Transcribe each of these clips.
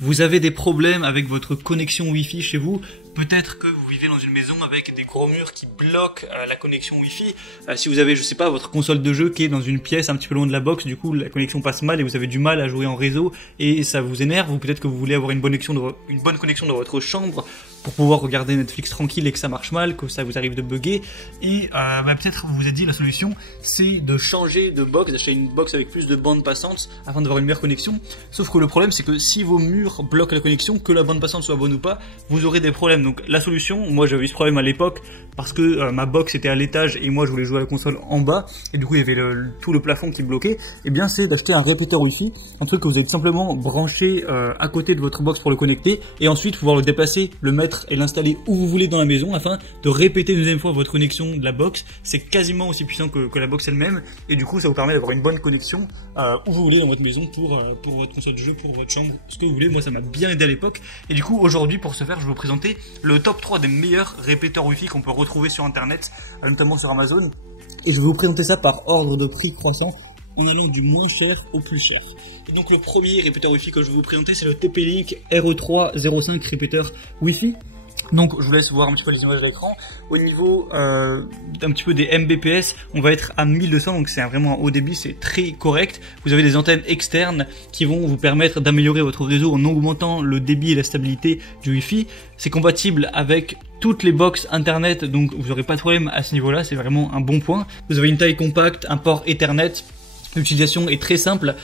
Vous avez des problèmes avec votre connexion Wi-Fi chez vous. Peut-être que vous vivez dans une maison avec des gros murs qui bloquent la connexion Wi-Fi. Si vous avez, je sais pas, votre console de jeu qui est dans une pièce un petit peu loin de la box, du coup la connexion passe mal et vous avez du mal à jouer en réseau et ça vous énerve. Ou peut-être que vous voulez avoir une bonne connexion dans votre chambre pour pouvoir regarder Netflix tranquille et que ça marche mal, que ça vous arrive de bugger. Et peut-être vous vous êtes dit la solution, c'est de changer de box, d'acheter une box avec plus de bande passante afin d'avoir une meilleure connexion. Sauf que le problème, c'est que si vos murs bloquent la connexion, que la bande passante soit bonne ou pas, vous aurez des problèmes. Donc la solution, moi j'avais eu ce problème à l'époque parce que ma box était à l'étage et moi je voulais jouer à la console en bas et du coup il y avait tout le plafond qui bloquait. Et bien c'est d'acheter un répéteur Wi-Fi, un truc que vous allez tout simplement brancher à côté de votre box pour le connecter et ensuite pouvoir le déplacer, le mettre et l'installer où vous voulez dans la maison afin de répéter une deuxième fois votre connexion de la box. C'est quasiment aussi puissant que la box elle-même et du coup ça vous permet d'avoir une bonne connexion où vous voulez dans votre maison pour votre console de jeu, pour votre chambre, ce que vous voulez. Moi ça m'a bien aidé à l'époque et du coup aujourd'hui pour ce faire je vais vous présenter le top 3 des meilleurs répéteurs Wi-Fi qu'on peut retrouver sur internet, notamment sur Amazon, et je vais vous présenter ça par ordre de prix croissant, du moins cher au plus cher. Et donc le premier répéteur Wi-Fi que je vais vous présenter c'est le TP-Link RE305 répéteur Wi-Fi. Donc je vous laisse voir un petit peu les images de l'écran. Au niveau un petit peu des Mbps, on va être à 1200, donc c'est vraiment un haut débit, c'est très correct. Vous avez des antennes externes qui vont vous permettre d'améliorer votre réseau en augmentant le débit et la stabilité du Wi-Fi. C'est compatible avec toutes les box internet, donc vous n'aurez pas de problème à ce niveau-là, c'est vraiment un bon point. Vous avez une taille compacte, un port Ethernet. L'utilisation est très simple,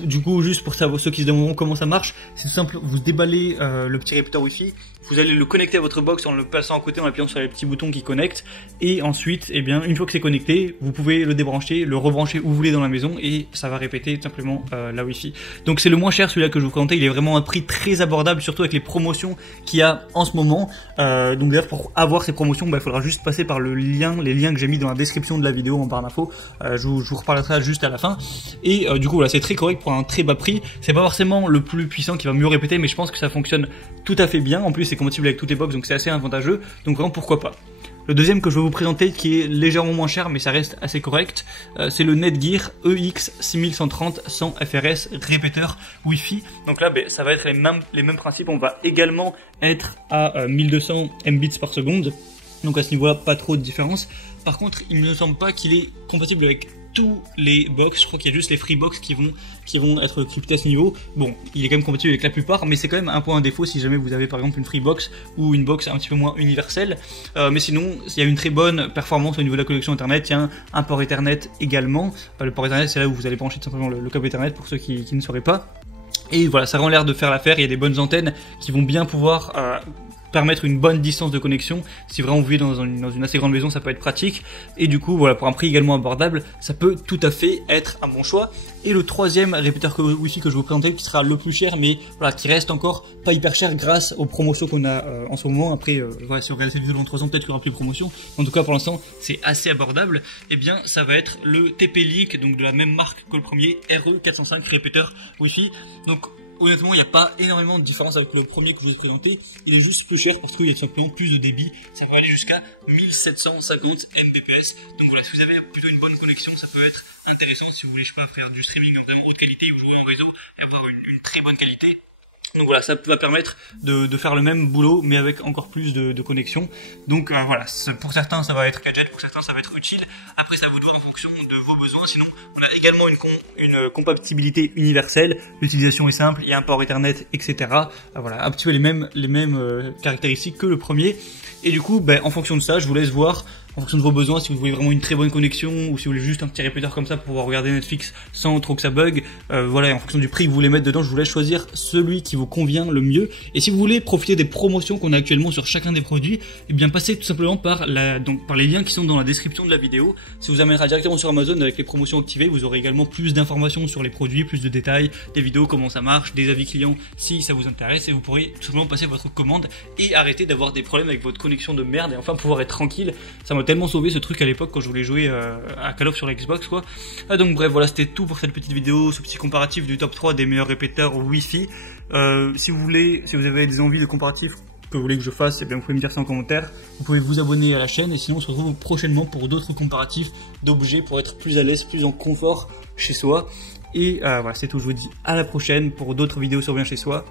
du coup juste pour savoir ceux qui se demandent comment ça marche, c'est simple, vous déballez le petit répéteur Wi-Fi, vous allez le connecter à votre box en le passant à côté, en appuyant sur les petits boutons qui connectent, et ensuite, eh bien, une fois que c'est connecté, vous pouvez le débrancher, le rebrancher où vous voulez dans la maison, et ça va répéter tout simplement la Wi-Fi. Donc c'est le moins cher celui-là que je vous présente, il est vraiment à un prix très abordable, surtout avec les promotions qu'il y a en ce moment. Donc d'ailleurs pour avoir ces promotions, il faudra juste passer par les liens que j'ai mis dans la description de la vidéo en barre d'infos, je vous reparlerai ça juste à la fin. Et du coup voilà, c'est très correct pour un très bas prix. C'est pas forcément le plus puissant qui va mieux répéter, mais je pense que ça fonctionne tout à fait bien. En plus c'est compatible avec toutes les box, donc c'est assez avantageux, donc vraiment pourquoi pas. Le deuxième que je vais vous présenter, qui est légèrement moins cher mais ça reste assez correct, c'est le Netgear EX6130 100 FRS répéteur Wi-Fi. Donc là ça va être les mêmes principes, on va également être à 1200 Mbits par seconde, donc à ce niveau là pas trop de différence. Par contre il ne me semble pas qu'il est compatible avec tous les box, je crois qu'il y a juste les Freebox qui vont être cryptés à ce niveau. Bon, il est quand même compatible avec la plupart, mais c'est quand même un point à défaut si jamais vous avez par exemple une Freebox ou une box un petit peu moins universelle. Mais sinon, il y a une très bonne performance au niveau de la connexion internet, il y a un port Ethernet également. Le port Ethernet c'est là où vous allez brancher tout simplement le câble Ethernet pour ceux qui ne sauraient pas. Et voilà, ça rend l'air de faire l'affaire, il y a des bonnes antennes qui vont bien pouvoir permettre une bonne distance de connexion. Si vraiment vous vivez dans une assez grande maison, ça peut être pratique. Et du coup, voilà, pour un prix également abordable, ça peut tout à fait être un bon choix. Et le troisième répéteur Wi-Fi que je vais vous présenter, qui sera le plus cher, mais voilà, qui reste encore pas hyper cher grâce aux promotions qu'on a en ce moment. Après, voilà, si on regarde cette vidéo dans 3 ans, peut-être qu'il y aura plus de promotions. En tout cas, pour l'instant, c'est assez abordable. Et bien, ça va être le TP-Link, donc de la même marque que le premier, RE405 répéteur Wi-Fi. Donc, honnêtement, il n'y a pas énormément de différence avec le premier que je vous ai présenté. Il est juste plus cher parce qu'il y a tout simplement plus de débit. Ça va aller jusqu'à 1750 Mbps. Donc voilà, si vous avez plutôt une bonne connexion, ça peut être intéressant si vous voulez, je sais pas, faire du streaming en vraiment haute qualité ou jouer en réseau et avoir une très bonne qualité. Donc voilà, ça va permettre de faire le même boulot mais avec encore plus de connexion. Donc voilà, pour certains ça va être gadget, pour certains ça va être utile. Après ça vous doit en fonction de vos besoins. Sinon on a également une compatibilité universelle. L'utilisation est simple, il y a un port Ethernet, etc. Voilà, un petit peu les mêmes caractéristiques que le premier. Et du coup, en fonction de ça, je vous laisse voir en fonction de vos besoins, si vous voulez vraiment une très bonne connexion ou si vous voulez juste un petit répéteur comme ça pour pouvoir regarder Netflix sans trop que ça bug. Voilà, et en fonction du prix que vous voulez mettre dedans, je vous laisse choisir celui qui vous convient le mieux. Et si vous voulez profiter des promotions qu'on a actuellement sur chacun des produits, eh bien passez tout simplement par les liens qui sont dans la description de la vidéo. Ça vous amènera directement sur Amazon avec les promotions activées. Vous aurez également plus d'informations sur les produits, plus de détails, des vidéos, comment ça marche, des avis clients si ça vous intéresse, et vous pourrez tout simplement passer votre commande et arrêter d'avoir des problèmes avec votre connexion de merde et enfin pouvoir être tranquille. Ça m'a tellement sauvé ce truc à l'époque quand je voulais jouer à Call of sur la Xbox quoi. Donc bref, voilà, c'était tout pour cette petite vidéo, ce petit comparatif du top 3 des meilleurs répéteurs Wi-Fi. Si vous avez des envies de comparatifs que vous voulez que je fasse, eh bien vous pouvez me dire ça en commentaire. Vous pouvez vous abonner à la chaîne et sinon on se retrouve prochainement pour d'autres comparatifs d'objets pour être plus à l'aise, plus en confort chez soi. Et voilà, c'est tout, je vous dis à la prochaine pour d'autres vidéos sur Bien Chez Soi.